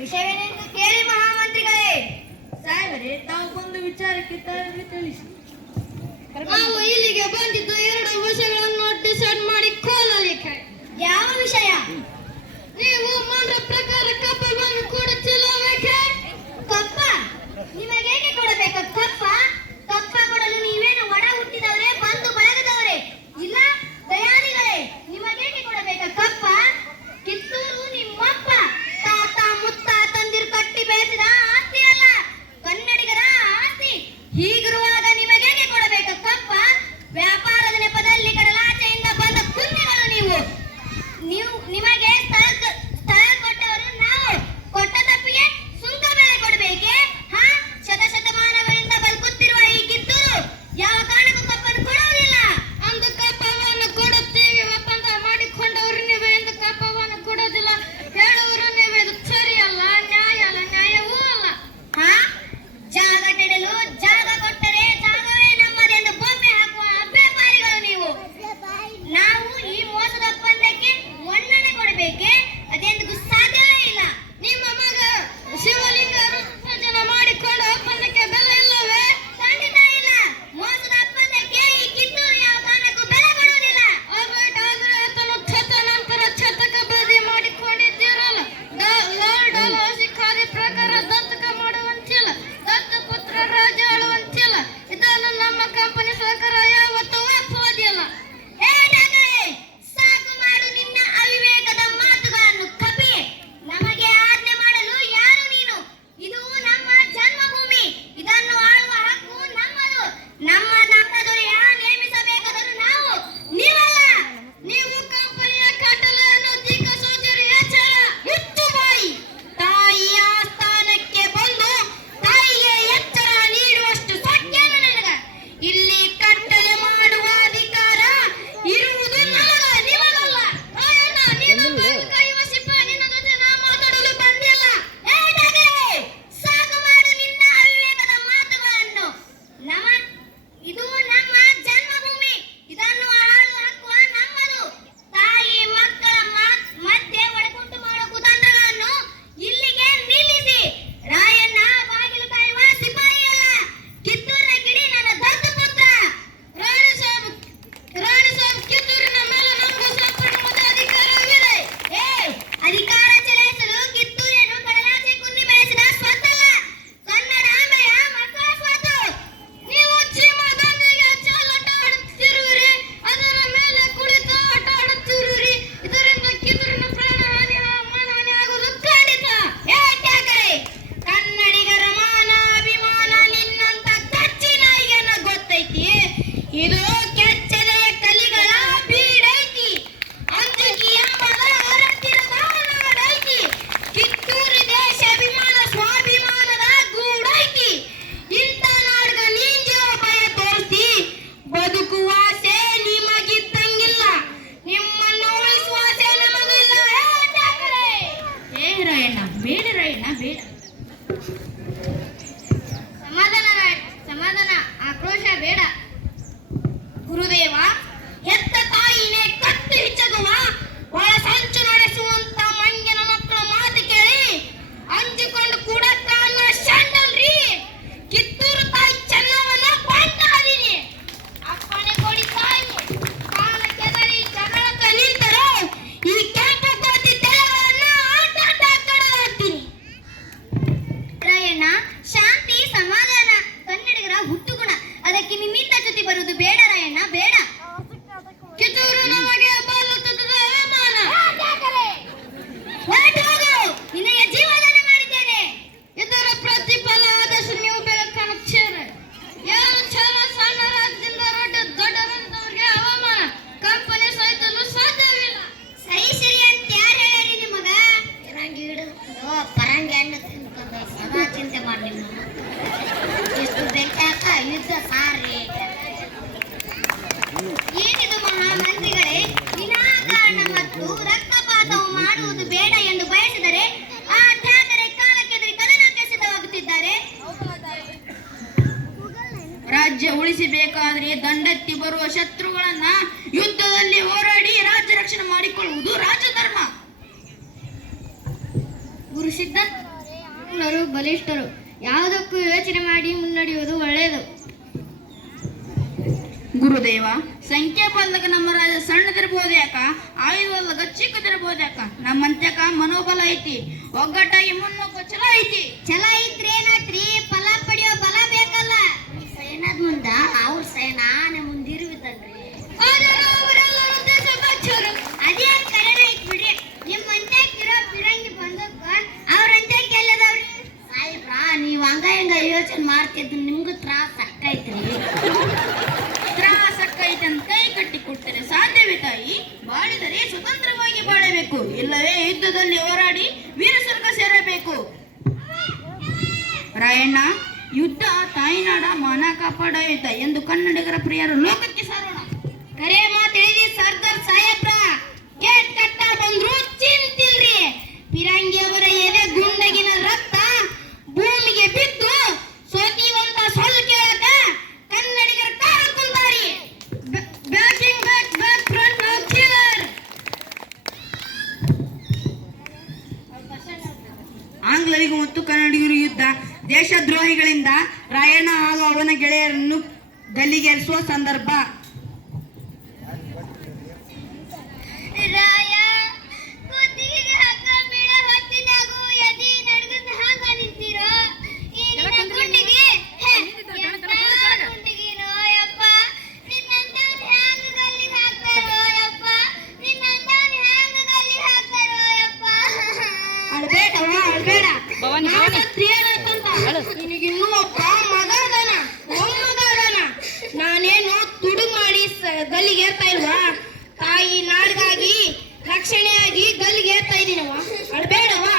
ವಿಷಯವೇನೆಂದು ಕೇಳಿ ಮಹಾಮಂತ್ರಿಗಳೇ. ಸಾಹೇಬರೇ ತಾವು ಒಂದು ವಿಚಾರಕ್ಕೆ ತಿಳಿಸಿ. ನಾವು ಇಲ್ಲಿಗೆ ಬಂದಿದ್ದು ಬೇಕಾದ್ರೆ ದಂಡತ್ತಿ ಬರುವ ಶತ್ರುಗಳನ್ನ ಯುದ್ಧದಲ್ಲಿ ಹೋರಾಡಿ ರಾಜ್ಯ ರಕ್ಷಣೆ ಮಾಡಿಕೊಳ್ಳುವುದು ರಾಜಧರ್ಮ. ಗುರು ಸಿದ್ಧರು ಬಲಿಷ್ಠರು. ಯಾವುದಕ್ಕೂ ಯೋಚನೆ ಮಾಡಿ ಮುನ್ನಡೆಯುವುದು ಒಳ್ಳೆಯದು. ಗುರುದೇವ, ಸಂಖ್ಯೆ ಬಂದಾಗ ನಮ್ಮ ರಾಜ ಸಣ್ಣದಿರ್ಬೋದ್ಯಾಕ ಆಯುಧವಲ್ಲಗ ಯಾಕ? ನಮ್ಮಂತ್ಯಕ ಮನೋಬಲ ಐತಿ. ಒಗ್ಗಟ್ಟಾಗಿ ಮುನ್ನೋಕ ಚಲೋ ಐತಿ. ಚಲ ಐತ್ರೇನಾತ್ರಿ ಮುಂದ ಅವ್ರ ಸೈನ್ಯ ಆನೆ ಮುಂದಿರುವುದಲ್ರಿ ಅದೇ ಕರೆನ ಐತ್ ಬಿಡ್ರಿ. ನಿಮ್ ಮಂತ್ಯಾಕಿರೋ ಪಿರಂಗಿ ಬಂದಕ್ಕ ಅವ್ರಂತೆ ಎಲ್ಲದವ್ರಿ? ಸಾಯಿಬ್ರ ನೀವು ಹಂಗ ಹಿಂಗ ಯೋಚನೆ ಮಾಡ್ತಿದ್ದು ನಿಮ್ಗೂ ತ್ರಾಸ ಅಕ್ಕೈತ್ರಿ ತ್ರಾಸಕ್ಕೈತೆ ಅಂತ ಕೈ ಕಟ್ಟಿ ಕೊಡ್ತಾರೆ ಸಾಧ್ಯವೇ ತಾಯಿ? ಬಾಳಿದರೆ ಸ್ವತಂತ್ರವಾಗಿ ಬಾಳಬೇಕು. ಇಲ್ಲವೇ ಯುದ್ಧದಲ್ಲಿ ಹೋರಾಡಿ ವೀರ ಸ್ವರ್ಗ ಸೇರಬೇಕು. ರಾಯಣ್ಣ ಯುದ್ಧ ತಾಯ್ನಾಡ ಮಾನ ಯುದ್ಧ ಎಂದು ಕನ್ನಡಿಗರ ಪ್ರಿಯರು ಲೋಕಕ್ಕೆ ಸಾರೋಣ. ಕರೆ ಮಾತು ಹೇಳಿದಿ ಸರ್ದಾರ್ ಸಾಹೇಬ್ರ. ಕೇಟ್ ಕಟ್ಟ ಬಂದ್ರು ಚಿಂತಿಲ್ರಿ. ಪಿರಂಗಿ ಅವರ ಎದೆ ಗುಂಡಗಿನ ರಕ್ತ ಭೂಮಿಗೆ ಬಿದ್ದು ಸೋತಿವಂತ ಸೊಲ್ ಕೇಳಕ ಕನ್ನಡಿಗರ ಕಾರ ಕುಂತಾರಿ batting back back front killer ಆಂಗ್ಲರಿಗೂ ಮತ್ತು ಕನ್ನಡಿಗರು ಯುದ್ಧ. ದೇಶದ್ರೋಹಿಗಳಿಂದ ರಾಯಣ್ಣ ಹಾಗೂ ಅವನ ಗೆಳೆಯರನ್ನು ಗಲ್ಲಿಗೇರಿಸುವ ಸಂದರ್ಭ. ರಾಯ ಇಲ್ವಾ ತಾಯಿ ನಾಡಿಗಾಗಿ ರಕ್ಷಣೆಯಾಗಿ ಗಲ್ಲಿಗೆ ಏರ್ತಾ ಇದ್ದೀನವ ಅಳ್ಬೇಡವ್ವ.